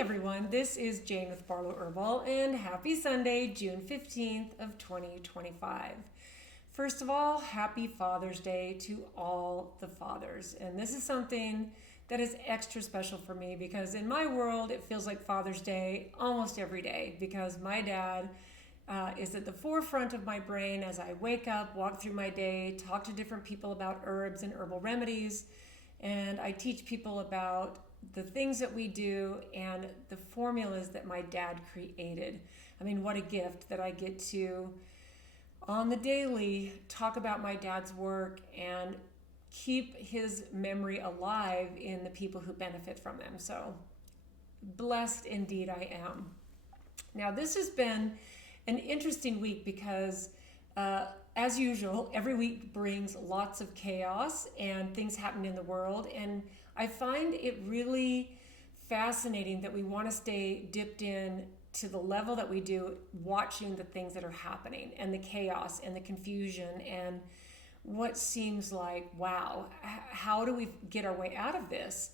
everyone, this is Jane with Barlow Herbal, and happy Sunday, June 15th of 2025. First of all, happy Father's Day to all the fathers. And this is something that is extra special for me because in my world, it feels like Father's Day almost every day because my dad is at the forefront of my brain as I wake up, walk through my day, talk to different people about herbs and herbal remedies, and I teach people about the things that we do and the formulas that my dad created. I mean, what a gift that I get to, on the daily, talk about my dad's work and keep his memory alive in the people who benefit from them. So, blessed indeed I am. Now, this has been an interesting week because, as usual, every week brings lots of chaos and things happen in the world, and I find it really fascinating that we want to stay dipped in to the level that we do, watching the things that are happening and the chaos and the confusion and what seems like, wow, how do we get our way out of this?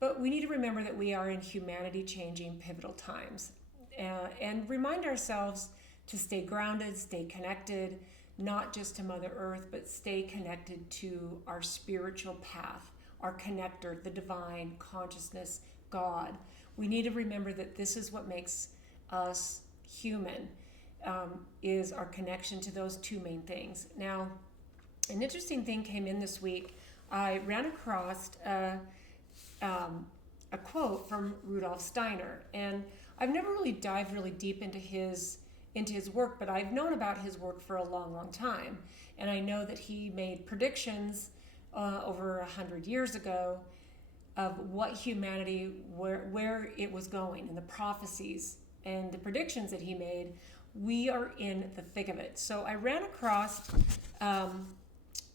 But we need to remember that we are in humanity changing pivotal times, and remind ourselves to stay grounded, stay connected, not just to Mother Earth, but stay connected to our spiritual path, our connector, the divine, consciousness, God. We need to remember that this is what makes us human, is our connection to those two main things. Now, an interesting thing came in this week. I ran across a quote from Rudolf Steiner, and I've never really dived really deep into his work, but I've known about his work for a long, long time, and I know that he made predictions over 100 years ago of what humanity, where it was going, and the prophecies and the predictions that he made. We are in the thick of it. So I ran across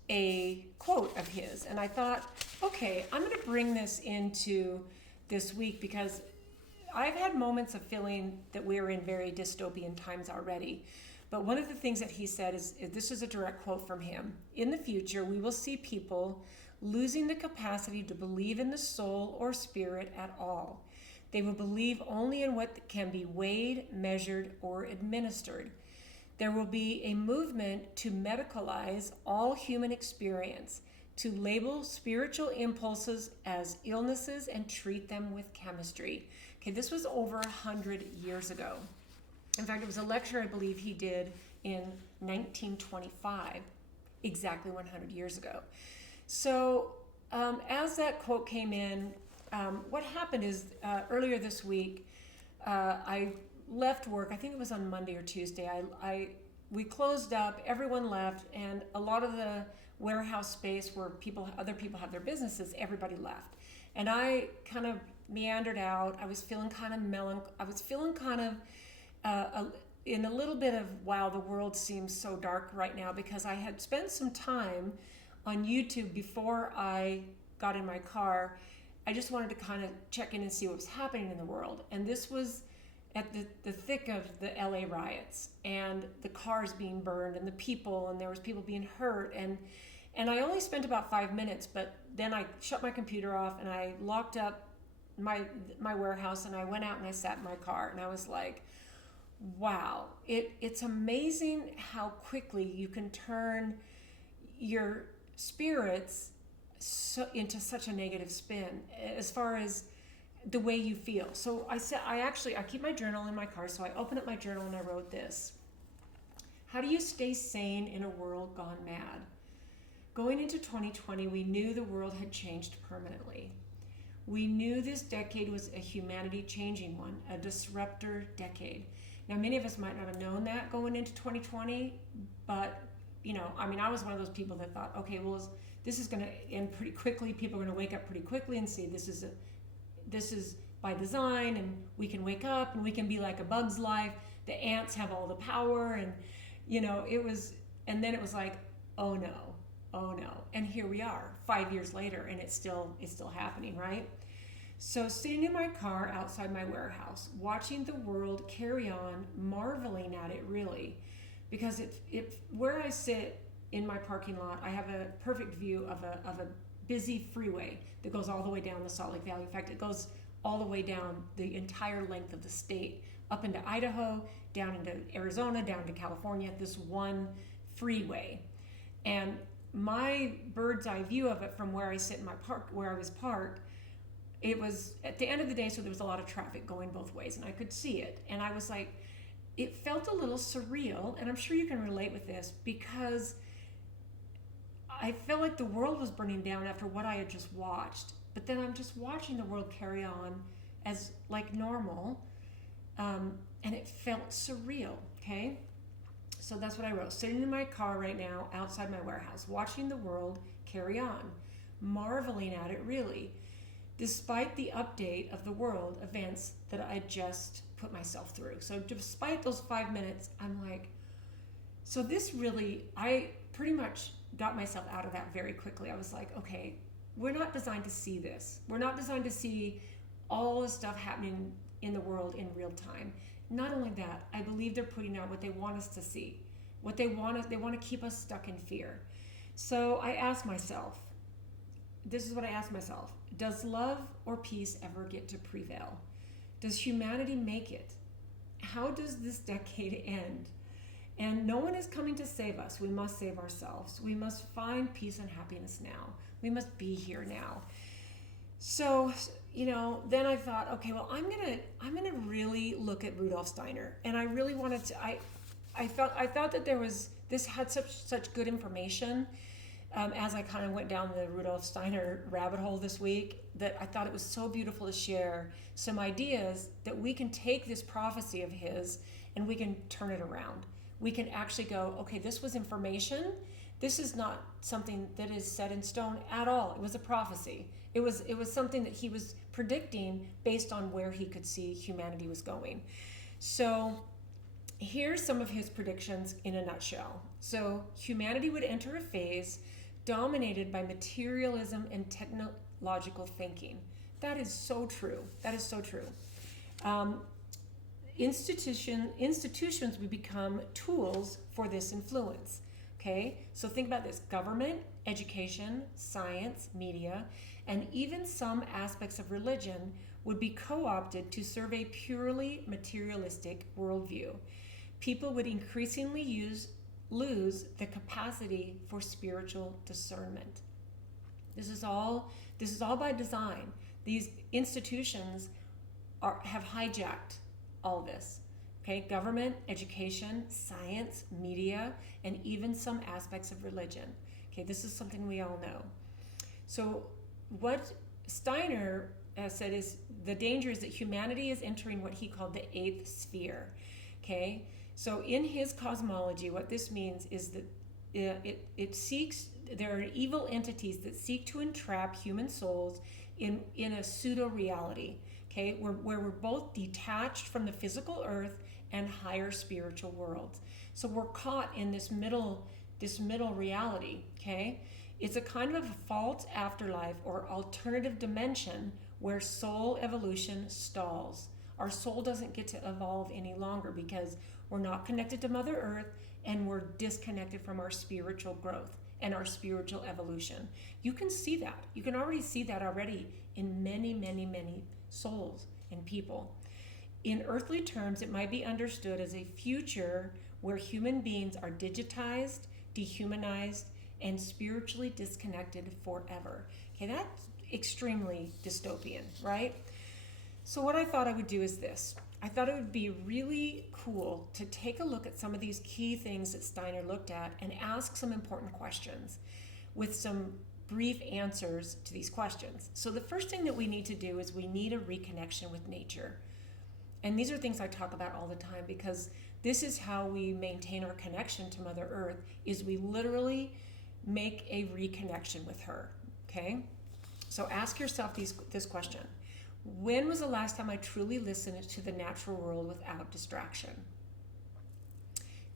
a quote of his, and I thought, okay, I'm going to bring this into this week because I've had moments of feeling that we're in very dystopian times already. But one of the things that he said is this is a direct quote from him. In the future, we will see people losing the capacity to believe in the soul or spirit at all. They will believe only in what can be weighed, measured, or administered. There will be a movement to medicalize all human experience, to label spiritual impulses as illnesses and treat them with chemistry. Okay, this was over 100 years ago. In fact, it was a lecture I believe he did in 1925, exactly 100 years ago. So as that quote came in, what happened is earlier this week, I left work. I think it was on Monday or Tuesday. We closed up, everyone left, and a lot of the warehouse space where other people have their businesses, everybody left. And I kind of meandered out. I was feeling kind of I was feeling kind of in a little bit of, wow, the world seems so dark right now, because I had spent some time on YouTube before I got in my car. I just wanted to kind of check in and see what was happening in the world. And this was at the thick of the LA riots and the cars being burned and the people, and there was people being hurt. And I only spent about 5 minutes, but then I shut my computer off and I locked up my warehouse, and I went out and I sat in my car, and I was like, wow, it's amazing how quickly you can turn your spirits into such a negative spin as far as the way you feel. So I keep my journal in my car, so I opened up my journal and I wrote this. How do you stay sane in a world gone mad? Going into 2020, we knew the world had changed permanently. We knew this decade was a humanity-changing one, a disruptor decade. Now, many of us might not have known that going into 2020, but, I was one of those people that thought, okay, well, this is going to end pretty quickly. People are going to wake up pretty quickly and see this is by design, and we can wake up and we can be like a bug's life. The ants have all the power, and, and then it was like, oh no. And here we are 5 years later, and it's still happening, right? So sitting in my car outside my warehouse, watching the world carry on, marveling at it really, because where I sit in my parking lot, I have a perfect view of a busy freeway that goes all the way down the Salt Lake Valley. In fact, it goes all the way down the entire length of the state, up into Idaho, down into Arizona, down to California, this one freeway. And my bird's eye view of it from where I sit in my park, where I was parked, it was at the end of the day, so there was a lot of traffic going both ways, and I could see it. And I was like, it felt a little surreal, and I'm sure you can relate with this, because I felt like the world was burning down after what I had just watched. But then I'm just watching the world carry on as like normal, and it felt surreal, okay? So that's what I wrote. Sitting in my car right now outside my warehouse, watching the world carry on, marveling at it really, despite the update of the world events that I just put myself through. So despite those 5 minutes, I'm like, so this really, I pretty much got myself out of that very quickly. I was like, okay, we're not designed to see this. We're not designed to see all the stuff happening in the world in real time. Not only that, I believe they're putting out what they want us to see. They want to keep us stuck in fear. So I asked myself, this is what I asked myself: does love or peace ever get to prevail? Does humanity make it? How does this decade end? And no one is coming to save us. We must save ourselves. We must find peace and happiness now. We must be here now. So, then I thought, okay, well, I'm gonna really look at Rudolf Steiner, and I really wanted to. I thought that this had such good information. As I kind of went down the Rudolf Steiner rabbit hole this week, that I thought it was so beautiful to share some ideas that we can take this prophecy of his and we can turn it around. We can actually go, okay, this was information. This is not something that is set in stone at all. It was a prophecy. It was something that he was predicting based on where he could see humanity was going. So here's some of his predictions in a nutshell. So humanity would enter a phase dominated by materialism and technological thinking. That is so true. That is so true. Institutions would become tools for this influence. Okay, so think about this: government, education, science, media, and even some aspects of religion would be co-opted to serve a purely materialistic worldview. People would increasingly lose the capacity for spiritual discernment. This is all by design. These institutions have hijacked all this. Okay, government, education, science, media, and even some aspects of religion. Okay, this is something we all know. So what Steiner said is the danger is that humanity is entering what he called the eighth sphere. Okay, so in his cosmology, what this means is that there are evil entities that seek to entrap human souls in a pseudo-reality. Okay, where we're both detached from the physical earth and higher spiritual worlds. So we're caught in this middle reality, okay? It's a kind of a false afterlife or alternative dimension where soul evolution stalls. Our soul doesn't get to evolve any longer because we're not connected to Mother Earth and we're disconnected from our spiritual growth and our spiritual evolution. You can see that. You can already see that already in many, many, many souls and people. In earthly terms, it might be understood as a future where human beings are digitized, dehumanized, and spiritually disconnected forever. Okay, that's extremely dystopian, right? So what I thought I would do is this. I thought it would be really cool to take a look at some of these key things that Steiner looked at and ask some important questions with some brief answers to these questions. So the first thing that we need to do is we need a reconnection with nature. And these are things I talk about all the time because this is how we maintain our connection to Mother Earth, is we literally make a reconnection with her, okay? So ask yourself this question. When was the last time I truly listened to the natural world without distraction?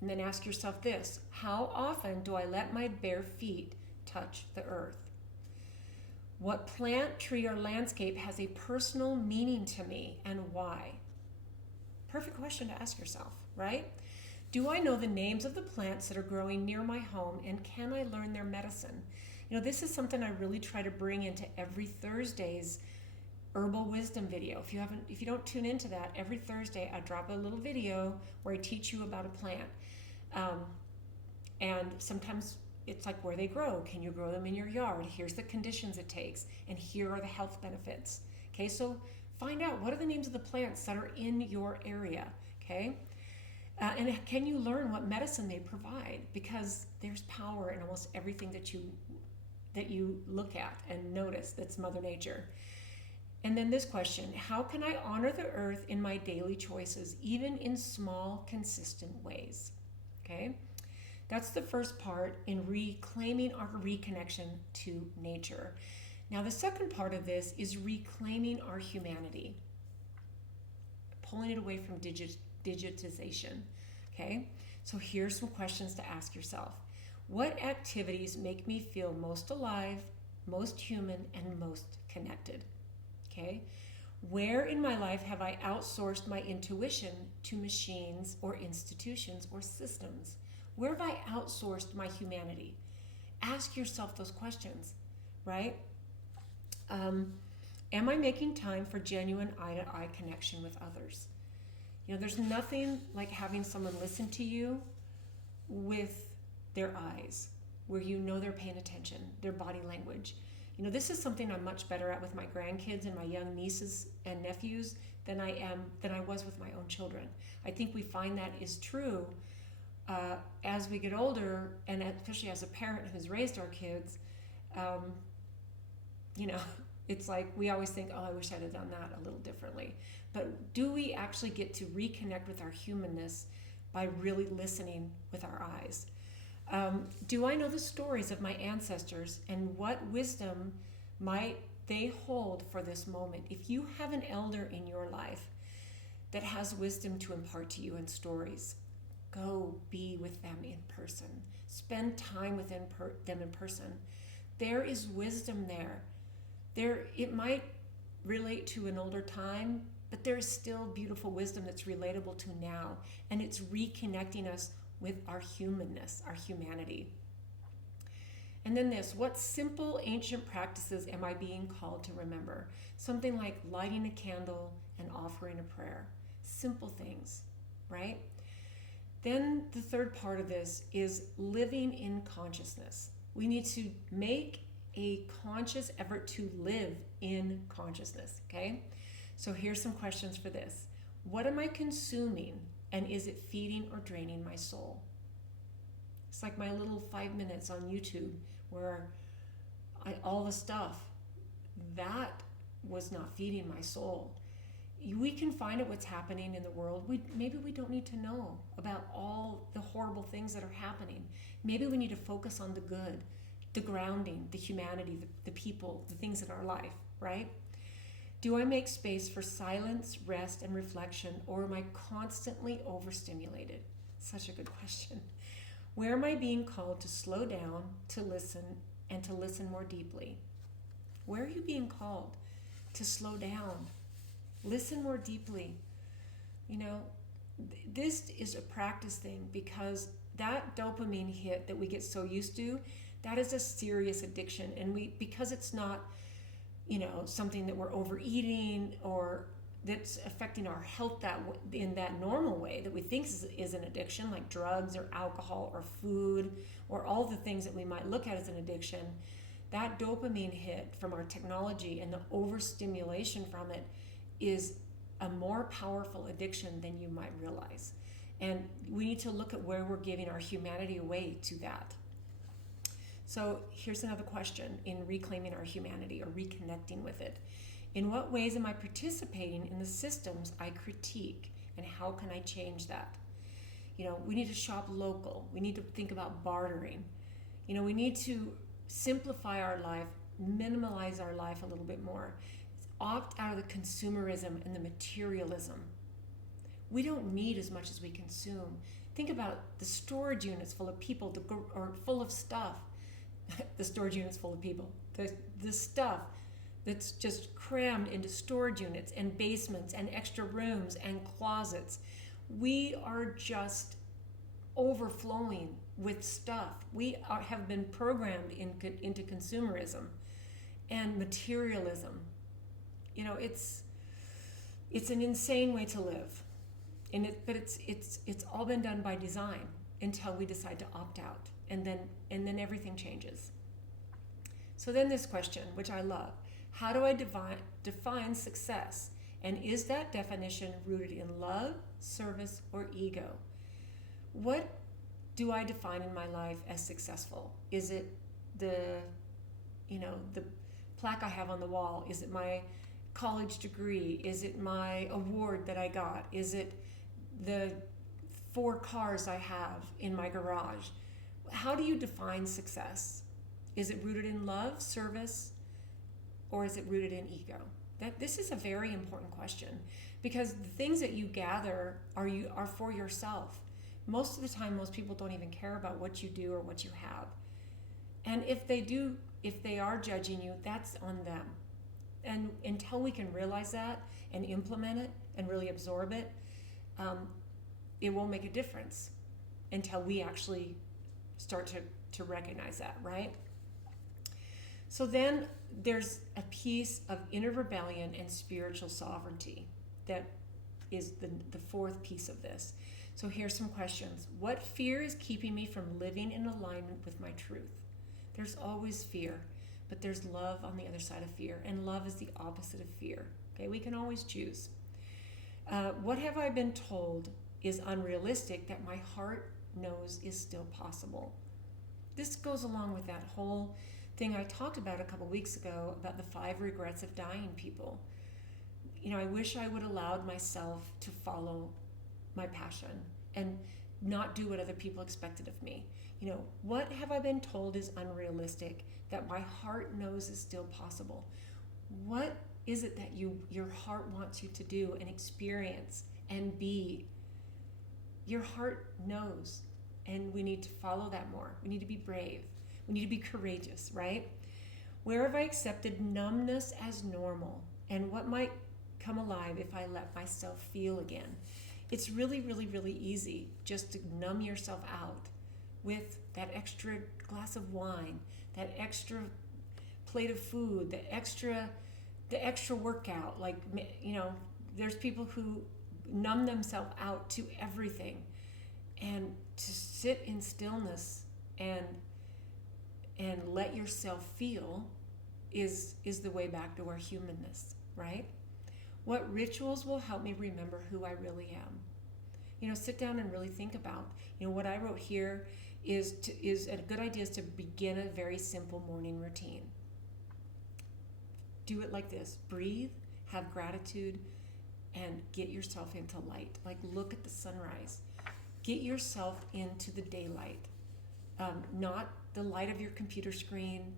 And then ask yourself this: how often do I let my bare feet touch the earth? What plant, tree, or landscape has a personal meaning to me and why? Perfect question to ask yourself, right? Do I know the names of the plants that are growing near my home, and can I learn their medicine? This is something I really try to bring into every Thursday's herbal wisdom video. If you don't tune into that, every Thursday I drop a little video where I teach you about a plant. And sometimes it's like where they grow. Can you grow them in your yard? Here's the conditions it takes, and here are the health benefits. Okay, so find out what are the names of the plants that are in your area. Okay, and can you learn what medicine they provide? Because there's power in almost everything that you look at and notice. That's Mother Nature. And then this question: how can I honor the earth in my daily choices, even in small, consistent ways? Okay. That's the first part in reclaiming our reconnection to nature. Now, the second part of this is reclaiming our humanity, pulling it away from digitization. Okay? So here's some questions to ask yourself. What activities make me feel most alive, most human, and most connected? Okay? Where in my life have I outsourced my intuition to machines or institutions or systems? Where have I outsourced my humanity? Ask yourself those questions, right? Am I making time for genuine eye-to-eye connection with others? There's nothing like having someone listen to you with their eyes, where they're paying attention, their body language. This is something I'm much better at with my grandkids and my young nieces and nephews than I was with my own children. I think we find that is true as we get older, and especially as a parent who's raised our kids. It's like we always think, oh, I wish I'd have done that a little differently. But do we actually get to reconnect with our humanness by really listening with our eyes? Do I know the stories of my ancestors, and what wisdom might they hold for this moment? If you have an elder in your life that has wisdom to impart to you in stories, go be with them in person. Spend time with them in person. There is wisdom there. It might relate to an older time, but there is still beautiful wisdom that's relatable to now, and it's reconnecting us with our humanness, our humanity. And then what simple ancient practices am I being called to remember? Something like lighting a candle and offering a prayer. Simple things, right? Then the third part of this is living in consciousness. We need to make a conscious effort to live in consciousness, okay? So here's some questions for this. What am I consuming, and is it feeding or draining my soul? It's like my little 5 minutes on YouTube where all the stuff, that was not feeding my soul. We can find out what's happening in the world. Maybe we don't need to know about all the horrible things that are happening. Maybe we need to focus on the good, the grounding, the humanity, the people, the things in our life, right? Do I make space for silence, rest, and reflection, or am I constantly overstimulated? Such a good question. Where am I being called to slow down, to listen, and to listen more deeply? Where are you being called to slow down? Listen more deeply. This is a practice thing, because that dopamine hit that we get so used to, that is a serious addiction. And because it's not, something that we're overeating or that's affecting our health in that normal way that we think is an addiction, like drugs or alcohol or food or all the things that we might look at as an addiction, that dopamine hit from our technology and the overstimulation from it is a more powerful addiction than you might realize. And we need to look at where we're giving our humanity away to that. So here's another question in reclaiming our humanity or reconnecting with it. In what ways am I participating in the systems I critique, and how can I change that? We need to shop local. We need to think about bartering. We need to simplify our life, minimalize our life a little bit more. Opt out of the consumerism and the materialism. We don't need as much as we consume. Think about the storage units full of people or full of stuff. The storage units full of people. The stuff that's just crammed into storage units and basements and extra rooms and closets. We are just overflowing with stuff. We have been programmed into consumerism and materialism. it's an insane way to live, but it's all been done by design until we decide to opt out, and then everything changes. So then this question, which I love: how do I define success? And is that definition rooted in love, service, or ego? What do I define in my life as successful? Is it the plaque I have on the wall? Is it my college degree? Is it my award that I got? Is it the 4 cars I have in my garage? How do you define success? Is it rooted in love, service, or is it rooted in ego? This is a very important question, because the things that you gather are for yourself. Most of the time, most people don't even care about what you do or what you have. And if they are judging you, that's on them. And until we can realize that and implement it and really absorb it, it won't make a difference until we actually start to recognize that, right? So then there's a piece of inner rebellion and spiritual sovereignty that is the 4th piece of this. So here's some questions. What fear is keeping me from living in alignment with my truth? There's always fear, but there's love on the other side of fear, and love is the opposite of fear. Okay, we can always choose. What have I been told is unrealistic that my heart knows is still possible? This goes along with that whole thing I talked about a couple weeks ago about the 5 regrets of dying people. I wish I would allowed myself to follow my passion and not do what other people expected of me. What have I been told is unrealistic that my heart knows is still possible? What is it that your heart wants you to do and experience and be? Your heart knows, and we need to follow that more. We need to be brave. We need to be courageous, right? Where have I accepted numbness as normal? And what might come alive if I let myself feel again? It's really, really, really easy just to numb yourself out with that extra glass of wine, that extra plate of food, the extra workout. There's people who numb themselves out to everything, and to sit in stillness and let yourself feel is the way back to our humanness, right? What rituals will help me remember who I really am? Sit down and really think about, what I wrote here is a good idea is to begin a very simple morning routine. Do it like this: breathe, have gratitude, and get yourself into light. Like, look at the sunrise. Get yourself into the daylight, not the light of your computer screen.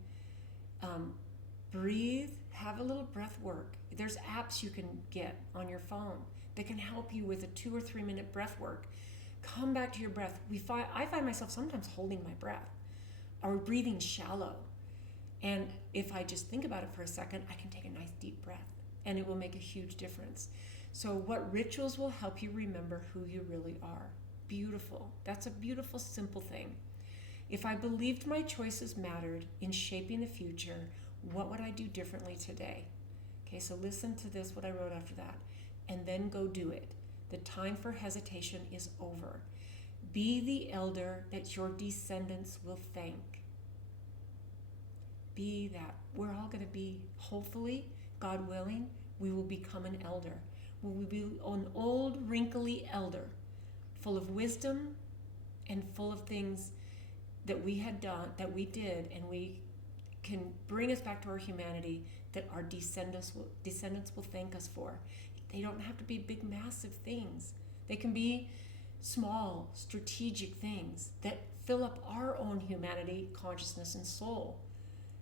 Breathe, have a little breath work. There's apps you can get on your phone that can help you with a 2 or 3 minute breath work. Come back to your breath. I find myself sometimes holding my breath or breathing shallow. And if I just think about it for a second, I can take a nice deep breath, and it will make a huge difference. So what rituals will help you remember who you really are? Beautiful. That's a beautiful, simple thing. If I believed my choices mattered in shaping the future, what would I do differently today? Okay, so listen to this, what I wrote after that, and then go do it. The time for hesitation is over. Be the elder that your descendants will thank. Be that. We're all going to be, hopefully, God willing, we will become an elder. We will be an old, wrinkly elder, full of wisdom and full of things that we had done, that we did, and we can bring us back to our humanity that our descendants will thank us for. They don't have to be big, massive things. They can be small, strategic things that fill up our own humanity, consciousness, and soul.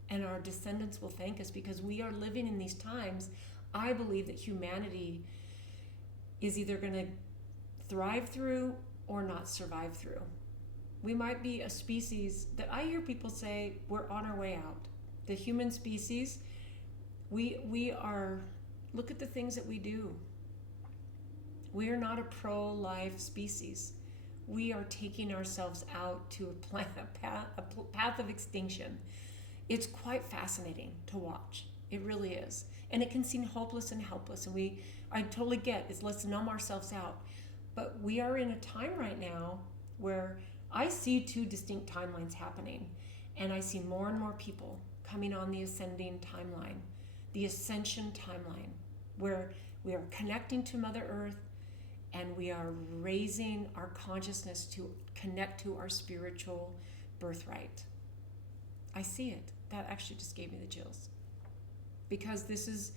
And our descendants will thank us, because we are living in these times. I believe that humanity is either going to thrive through or not survive through. We might be a species that I hear people say we're on our way out. The human species, we are, look at the things that we do. We are not a pro-life species. We are taking ourselves out to a path of extinction. It's quite fascinating to watch. It really is. And it can seem hopeless and helpless. And I totally get is let's numb ourselves out. But we are in a time right now where I see two distinct timelines happening. And I see more and more people coming on the ascending timeline, the ascension timeline, where we are connecting to Mother Earth and we are raising our consciousness to connect to our spiritual birthright. I see it. That actually just gave me the chills. Because this is,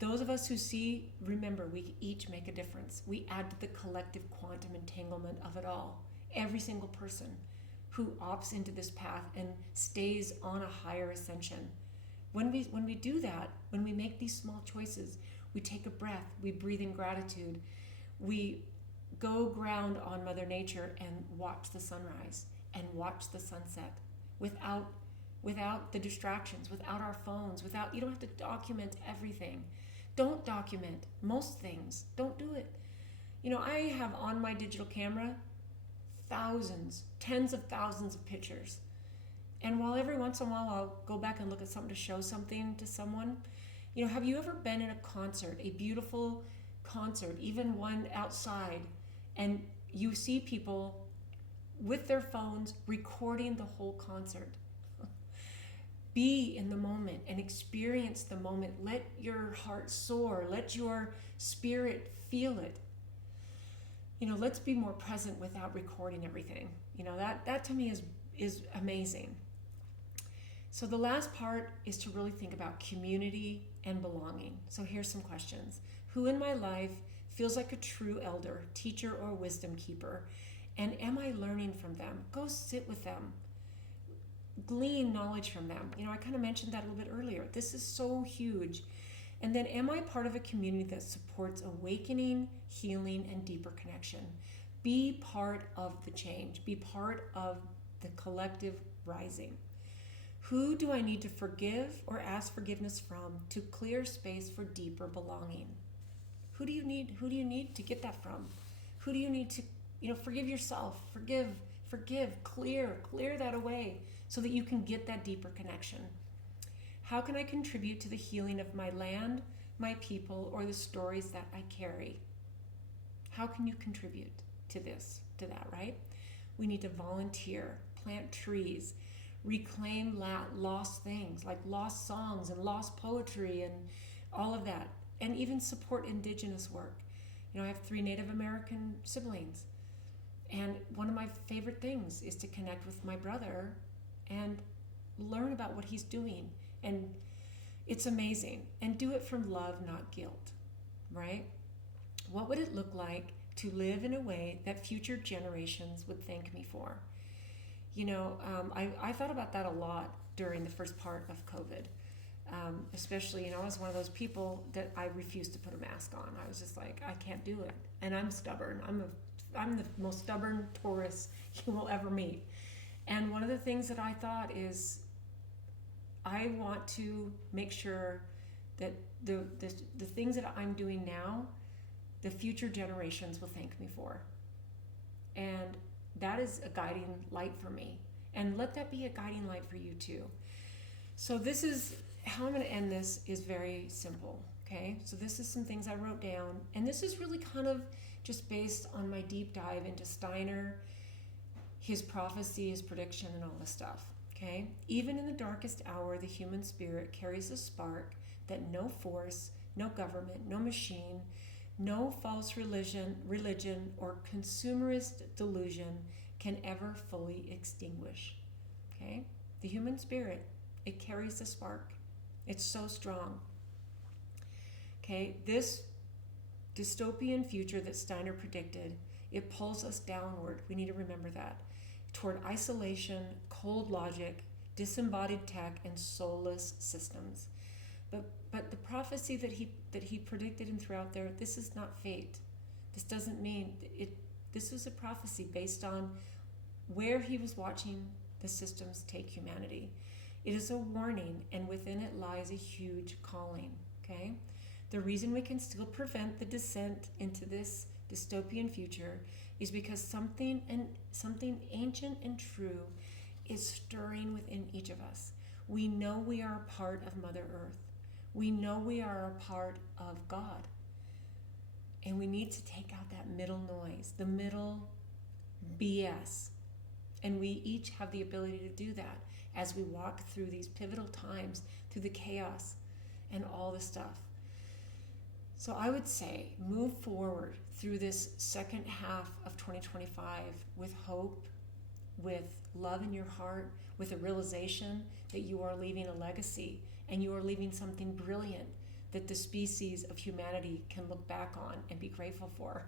those of us who see, remember, we each make a difference. We add to the collective quantum entanglement of it all. Every single person who opts into this path and stays on a higher ascension. When we do that, when we make these small choices, we take a breath, we breathe in gratitude, we go ground on Mother Nature and watch the sunrise and watch the sunset without the distractions, without our phones, you don't have to document everything. Don't document most things. Don't do it. I have on my digital camera thousands, tens of thousands of pictures. And while every once in a while I'll go back and look at something to show something to someone, have you ever been in a concert, a beautiful concert, even one outside, and you see people with their phones recording the whole concert? Be in the moment and experience the moment. Let your heart soar. Let your spirit feel it. Let's be more present without recording everything. That to me is amazing. So the last part is to really think about community and belonging. So here's some questions. Who in my life feels like a true elder, teacher, or wisdom keeper? And am I learning from them? Go sit with them. Glean knowledge from them. I kind of mentioned that a little bit earlier. This is so huge. And then am I part of a community that supports awakening, healing, and deeper connection? Be part of the change. Be part of the collective rising. Who do I need to forgive or ask forgiveness from to clear space for deeper belonging? Who do you need to get that from? Who do you need to, forgive yourself, forgive, clear that away so that you can get that deeper connection. How can I contribute to the healing of my land, my people, or the stories that I carry? How can you contribute to that, right? We need to volunteer, plant trees, reclaim lost things like lost songs and lost poetry and all of that, and even support indigenous work. I have 3 Native American siblings, and one of my favorite things is to connect with my brother and learn about what he's doing. And it's amazing. And do it from love, not guilt, right? What would it look like to live in a way that future generations would thank me for? I thought about that a lot during the first part of COVID. Especially, I was one of those people that I refused to put a mask on. I was just like, I can't do it. And I'm stubborn. I'm the most stubborn Taurus you will ever meet. And one of the things that I thought is, I want to make sure that the things that I'm doing now, the future generations will thank me for. And that is a guiding light for me. And let that be a guiding light for you too. So this is how I'm going to end this is very simple. Okay, so this is some things I wrote down, and this is really kind of just based on my deep dive into Steiner, his prophecy, his prediction, and all this stuff. Okay, even in the darkest hour, the human spirit carries a spark that no force, no government, no machine, no false religion, or consumerist delusion can ever fully extinguish. Okay, the human spirit, it carries a spark. It's so strong. Okay, this dystopian future that Steiner predicted, it pulls us downward. We need to remember that. Toward isolation, cold logic, disembodied tech, and soulless systems. But the prophecy that he predicted and threw out there, this is not fate. This doesn't mean it. This was a prophecy based on where he was watching the systems take humanity. It is a warning, and within it lies a huge calling. Okay, the reason we can still prevent the descent into this dystopian future is because something ancient and true is stirring within each of us. We know we are a part of Mother Earth. We know we are a part of God. And we need to take out that middle noise, the middle BS. And we each have the ability to do that as we walk through these pivotal times, through the chaos and all the stuff. So I would say move forward through this second half of 2025 with hope, with love in your heart, with a realization that you are leaving a legacy and you are leaving something brilliant that the species of humanity can look back on and be grateful for.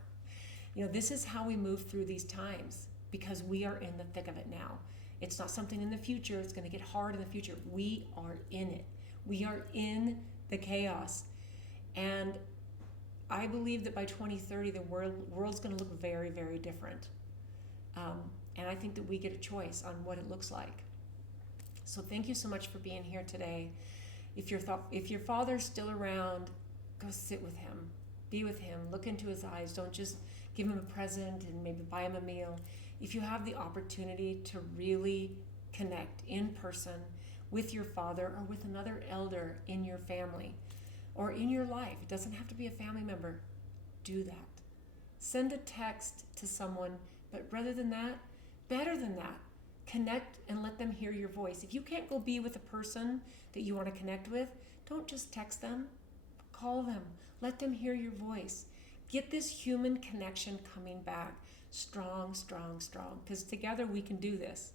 You know, this is how we move through these times because we are in the thick of it now. It's not something in the future. It's going to get hard in the future. We are in it. We are in the chaos. And I believe that by 2030, the world's going to look very, very different. And I think that we get a choice on what it looks like. So thank you so much for being here today. If your father's still around, go sit with him. Be with him. Look into his eyes. Don't just give him a present and maybe buy him a meal. If you have the opportunity to really connect in person with your father or with another elder in your family or in your life, it doesn't have to be a family member, do that. Send a text to someone, but rather than that, better than that, connect and let them hear your voice. If you can't go be with a person that you want to connect with, don't just text them, call them, let them hear your voice. Get this human connection coming back strong, strong, strong, because together we can do this.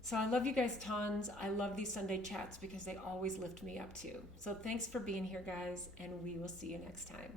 So I love you guys tons. I love these Sunday chats because they always lift me up too. So thanks for being here, guys, and we will see you next time.